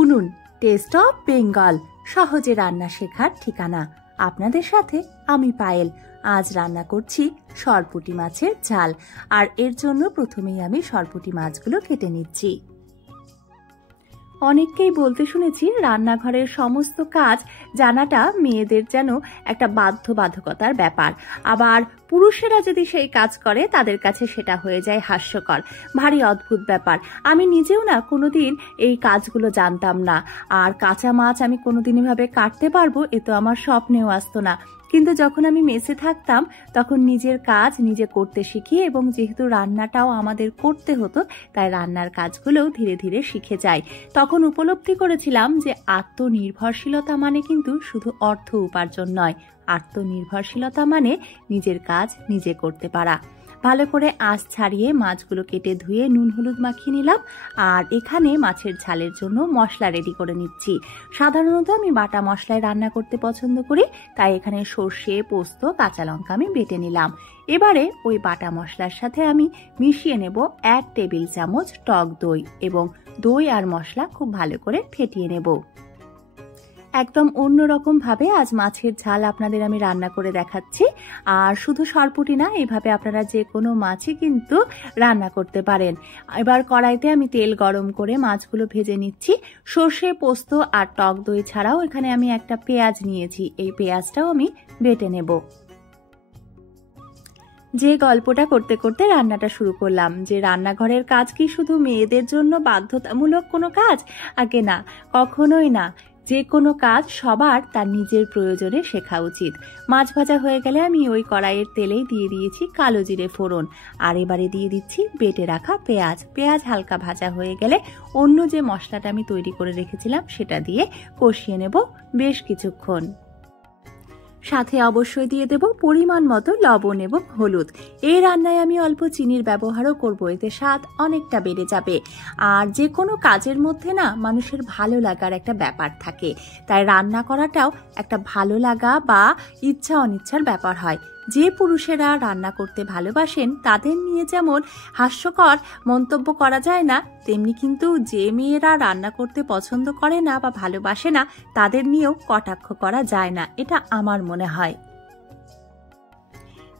উনুন test of Bengal, সহজে রান্না শেখার ঠিকানা। আপনাদের সাথে আমি পায়েল। আজ রান্না করছি সরপুঁটি মাছের ঝাল, আর এর জন্য প্রথমেই আমি সরপুঁটি মাছগুলো কেটে নিচ্ছি। অনেককেই বলতে শুনেছি রান্নাঘরের সমস্ত কাজ জানাটা মেয়েদের যেন একটা বাধ্যবাধকতার ব্যাপার, আবার পুরুষেরা যদি সেই কাজ করে তাদের কাছে সেটা হয়ে যায় হাস্যকর, ভারী অদ্ভুত ব্যাপার। আমি নিজেও না কোনোদিন এই কাজগুলো জানতাম না, আর কাঁচা মাছ আমি কোনোদিন এভাবে কাটতে পারবো এ তো আমার স্বপ্নেও আসতো না। কিন্তু যখন আমি মেসে থাকতাম তখন নিজের কাজ নিজে করতে শিখি, এবং যেহেতু রান্নাটাও আমাদের করতে হতো তাই রান্নার কাজগুলোও ধীরে ধীরে শিখে যাই। তখন উপলব্ধি করেছিলাম যে আত্মনির্ভরশীলতা মানে কিন্তু শুধু অর্থ উপার্জন নয়, আত্মনির্ভরশীলতা মানে নিজের কাজ নিজে করতে পারা। ভালো করে আঁশ ছাড়িয়ে মাছগুলো কেটে ধুয়ে নুন হলুদ মাখিয়ে নিলাম, আর এখানে মাছের ঝালের জন্য মশলা রেডি করে নিচ্ছি। সাধারণত আমি বাটা মশলায় রান্না করতে পছন্দ করি, তাই এখানে সর্ষে, পোস্ত, কাঁচা লঙ্কা আমি বেটে নিলাম। এবারে ওই বাটা মশলার সাথে আমি মিশিয়ে নেব 1 টেবিল চামচ টক দই, এবং দই আর মশলা খুব ভালো করে ফেটিয়ে নেব। একদম অন্যরকম ভাবে আজ মাছের ঝাল আপনাদের আমি রান্না করে দেখাচ্ছি। আর শুধু সরপুঁটি না, এইভাবে আপনারা যে কোনো মাছই কিন্তু রান্না করতে পারেন। এবার কড়াইতে আমি তেল গরম করে মাছগুলো ভেজে নিচ্ছি। সর্ষে, পোস্ত আর টক দই ছাড়াও এখানে আমি একটা পেঁয়াজ নিয়েছি, এই পেঁয়াজটাও আমি বেটে নেব। যে গল্পটা করতে করতে রান্নাটা শুরু করলাম, যে রান্নাঘরের কাজ কি শুধু মেয়েদের জন্য বাধ্যতামূলক কোনো কাজ? আগে না, কখনোই না। যে কোনো কাজ সবার তার নিজের প্রয়োজনে শেখা উচিত। মাছ ভাজা হয়ে গেলে আমি ওই কড়াইয়ের তেলেই দিয়ে দিয়েছি কালো জিরে ফোড়ন, আর এবারে দিয়ে দিচ্ছি বেটে রাখা পেঁয়াজ। পেঁয়াজ হালকা ভাজা হয়ে গেলে অন্য যে মশলাটা আমি তৈরি করে রেখেছিলাম সেটা দিয়ে কষিয়ে নেব বেশ কিছুক্ষণ। সাথে অবশ্যই দিয়ে দেব পরিমাণ মতো লবণ এবং হলুদ। এই রান্নায় আমি অল্প চিনির ব্যবহারও করব, এতে স্বাদ অনেকটা বেড়ে যাবে। আর যে কোনো কাজের মধ্যে না মানুষের ভালো লাগার একটা ব্যাপার থাকে, তাই রান্না করাটাও একটা ভালো লাগা বা ইচ্ছা অনিচ্ছার ব্যাপার হয়। যে পুরুষেরা রান্না করতে ভালোবাসেন তাদের নিয়ে যেমন হাস্যকর মন্তব্য করা যায় না, তেমনি কিন্তু যে মেয়েরা রান্না করতে পছন্দ করে না বা ভালোবাসে না তাদের নিয়েও কটাক্ষ করা যায় না, এটা আমার মনে হয়।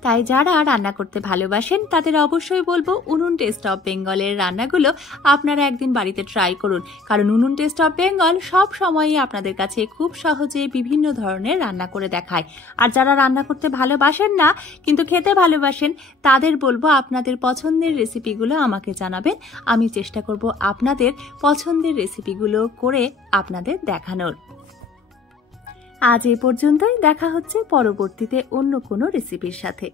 তাই যারা রান্না করতে ভালোবাসেন তাদের অবশ্যই বলবো উনুন টেস্ট অফ বেঙ্গলের রান্নাগুলো আপনারা একদিন বাড়িতে ট্রাই করুন, কারণ উনুন টেস্ট অফ বেঙ্গল সব সময়ই আপনাদের কাছে খুব সহজে বিভিন্ন ধরনের রান্না করে দেখায়। আর যারা রান্না করতে ভালোবাসেন না কিন্তু খেতে ভালোবাসেন তাদের বলবো আপনাদের পছন্দের রেসিপিগুলো আমাকে জানাবেন, আমি চেষ্টা করব আপনাদের পছন্দের রেসিপিগুলো করে আপনাদের দেখানোর। আজ এ পর্যন্তই, দেখা হচ্ছে পরবর্তীতে অন্য কোনো রেসিপির সাথে।